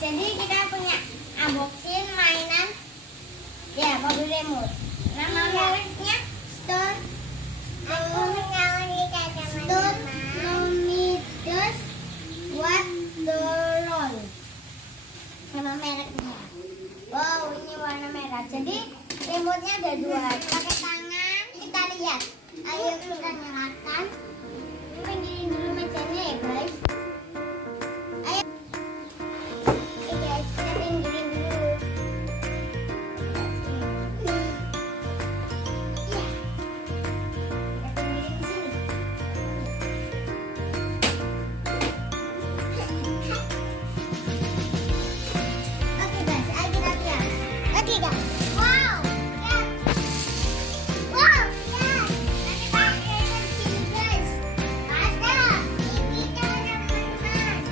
Jadi kita punya unboxing mainan ya mobil remote. Nama mereknya Stone Nomidos What the Roll. Nama mereknya. Wow, ini warna merah. Jadi remote-nya ada dua. Pakai tangan kita lihat. Ayo kita nyalakan. Pinggirin dulu mejanya ya guys. Ayo. Oke guys, kita pinggirin dulu. Iya. Kita pinggirin di sini. Oke guys, ayo kita lihat. Oke guys. Wow. Lihat. Wow, lihat. Nanti pakai di sini guys. Ada. Ini teman-teman.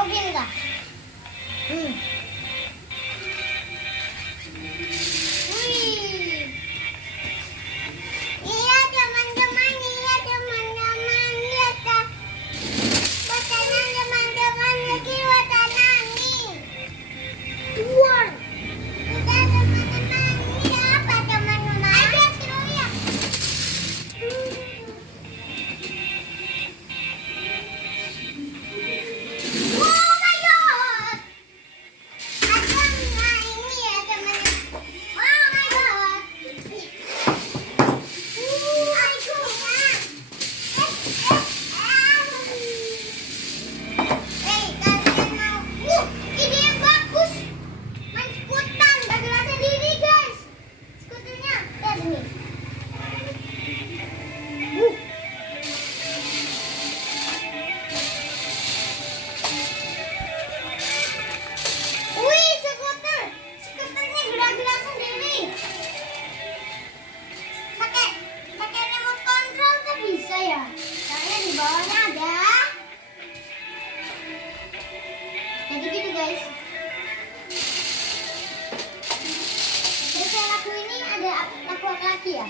Oke enggak? Wih. Iya teman-teman, lihat Kak. Watanan teman-teman lagi watanani. Luar. Udah teman-teman, ini apa teman-teman? Ayo sekarang lihat. Oh my god. Ada ini ya teman-teman. Oh my god. Kalian mau? Ini yang bagus. Main skuter, gak gerak sendiri guys. Skuternya, lihat ini. Wih, skuternya gerak-gerak sendiri. Pakai remote control tuh bisa ya? Soalnya di bawahnya ada. Jadi gitu guys. Terus lagu ini ada lagu apa lagi ya?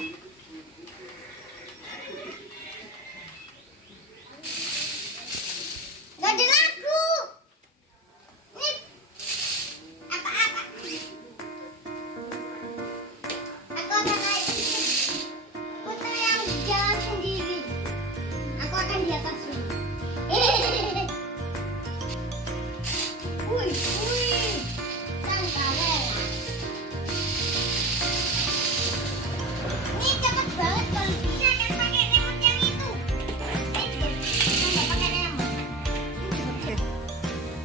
Gak ada lagu. Ini apa-apa. Aku akan naik skuter yang jalan sendiri. Aku akan di atas sini. Wih, santai. Ini cepet banget kalau bisa kan pakai remote yang itu. Nggak pakai remote.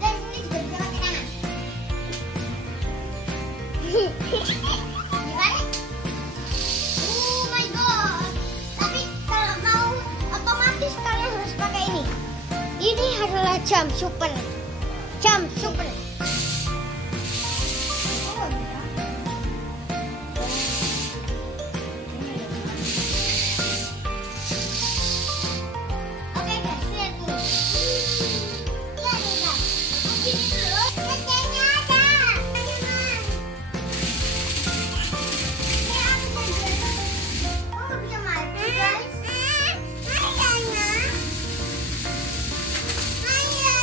Dan ini juga bisa pakai tangan. Gimana? Oh my god. Tapi kalau mau otomatis kalian harus pakai ini. Ini adalah jam super. Jam super. Oh, bisa. Oke guys, lihat dulu. Lihat nih guys. Begini dulu. Mejanya ada. Teman-teman. Ini aku bisa jalan. Oh, nggak bisa maju guys. Mejanya. Ayo,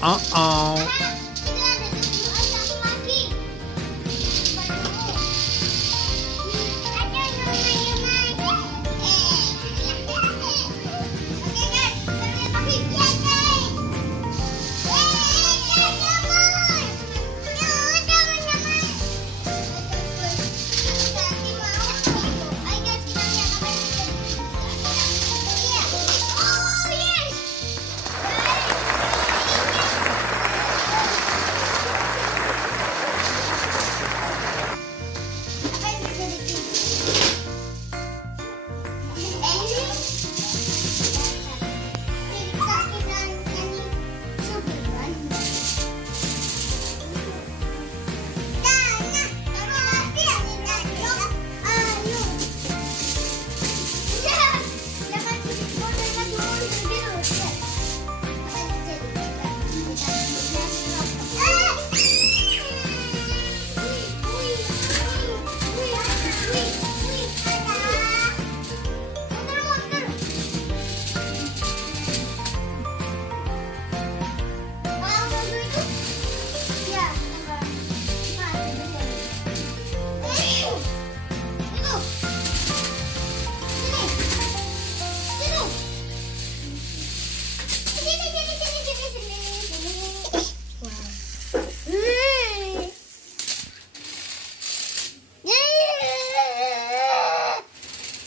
Uh-oh. Ini ada satu lagi. Ada yang main. Oke guys, ternyata bisa guys.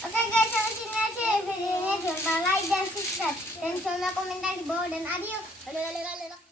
Oke guys, sampai sini aja videonya. Jangan lupa like dan subscribe dan share komentar di bawah dan adios.